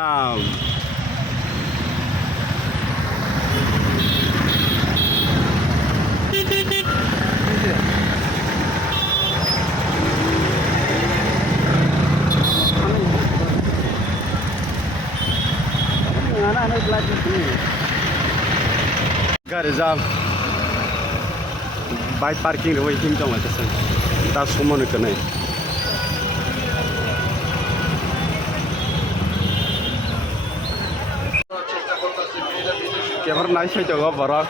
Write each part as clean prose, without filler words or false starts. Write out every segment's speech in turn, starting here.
Welcome. Gari jam. Bike parking rawai him jong ata sen. Ta somon kenai. Kebar nai sai jago borok.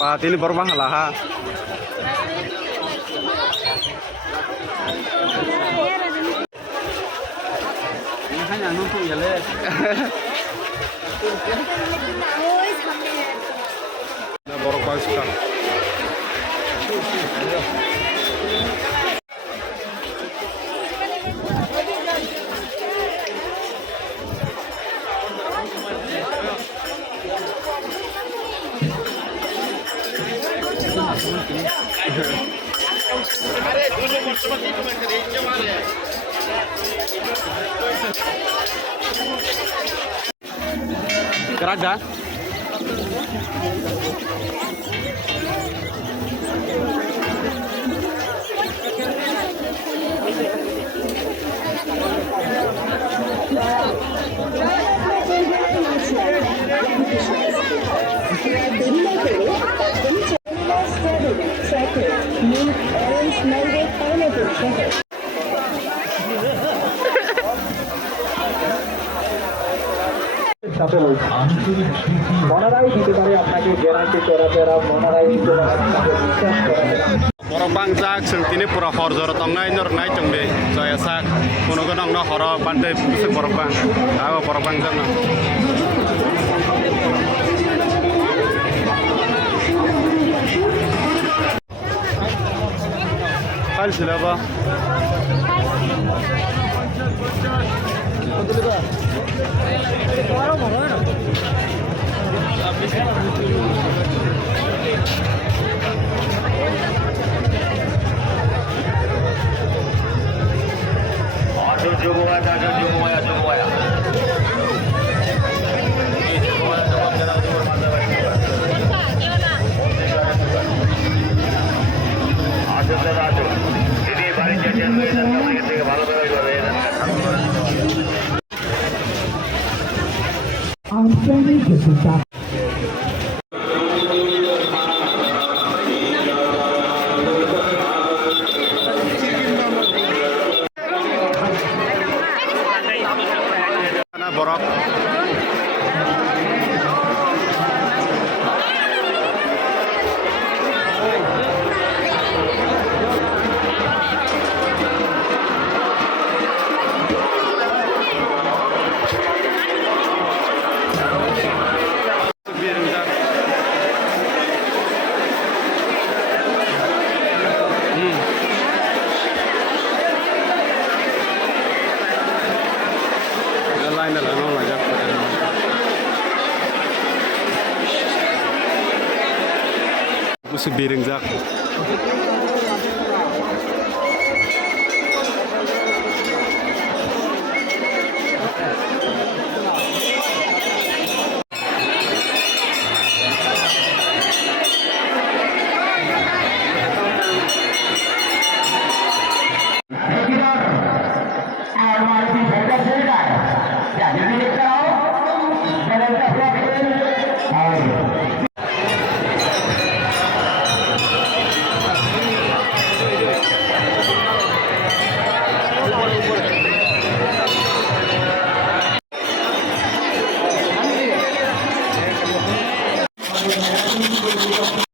Patini borok bang laha. Ini hanya nonton ya le. Borok bang suka. Keraga. মনারাই দিতে পারে আপনাকে guarantee করা মনারাই দিতে পারে আপনাকে বিশ্বাস করা Borok bangjak sing tini pura hor jor tongnai nor nai jongde jaya sak kono gonong no horo bante sing borok bang awo borok bangjak no hal silaba borok Musuh biringjak.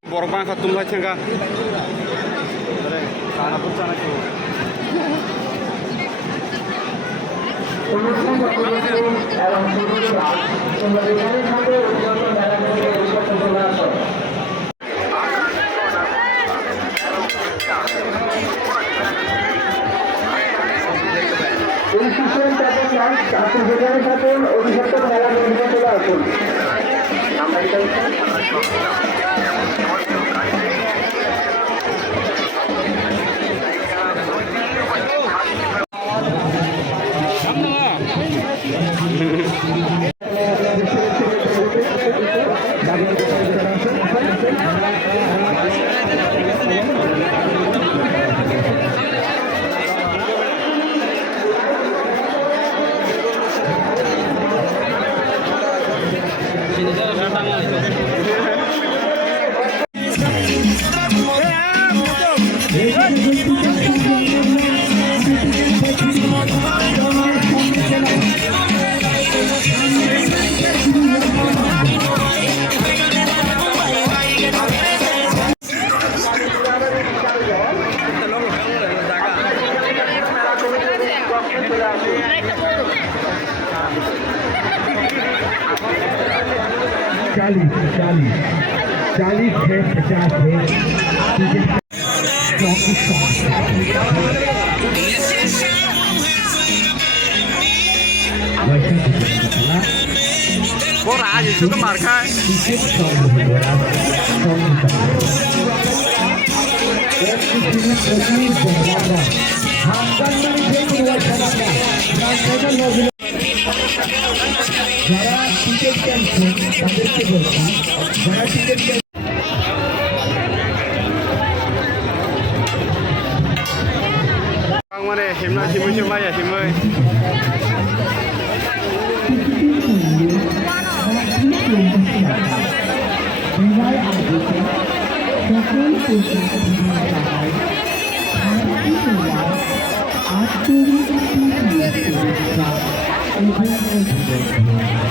Borok bang khatum lai chenga. Dare, kana pun sana kyo. 40 है 50 है Có rạ gì xuống cái mặt khai. যারা ticket কিনছেন তাদেরকে বলছি যারা ticket Bang mana himna himui himai ya himui.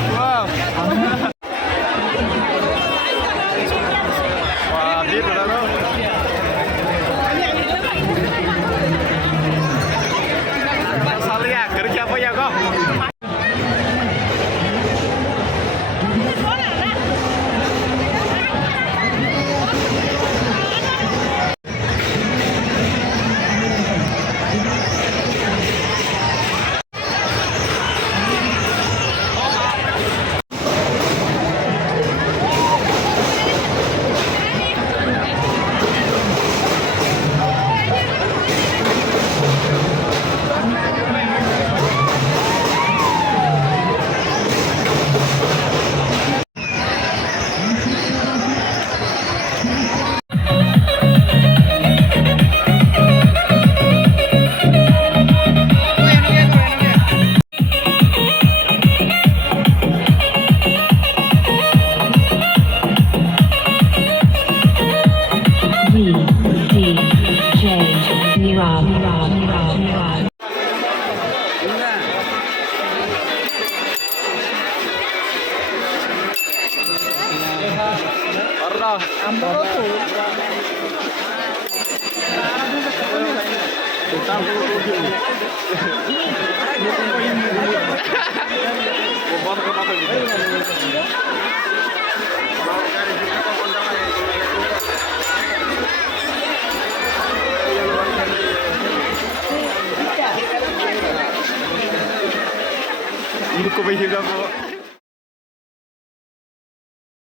Wow. Wah, dia dah tu. Salia kerja apa ya kau? Ibu kau berhidup apa?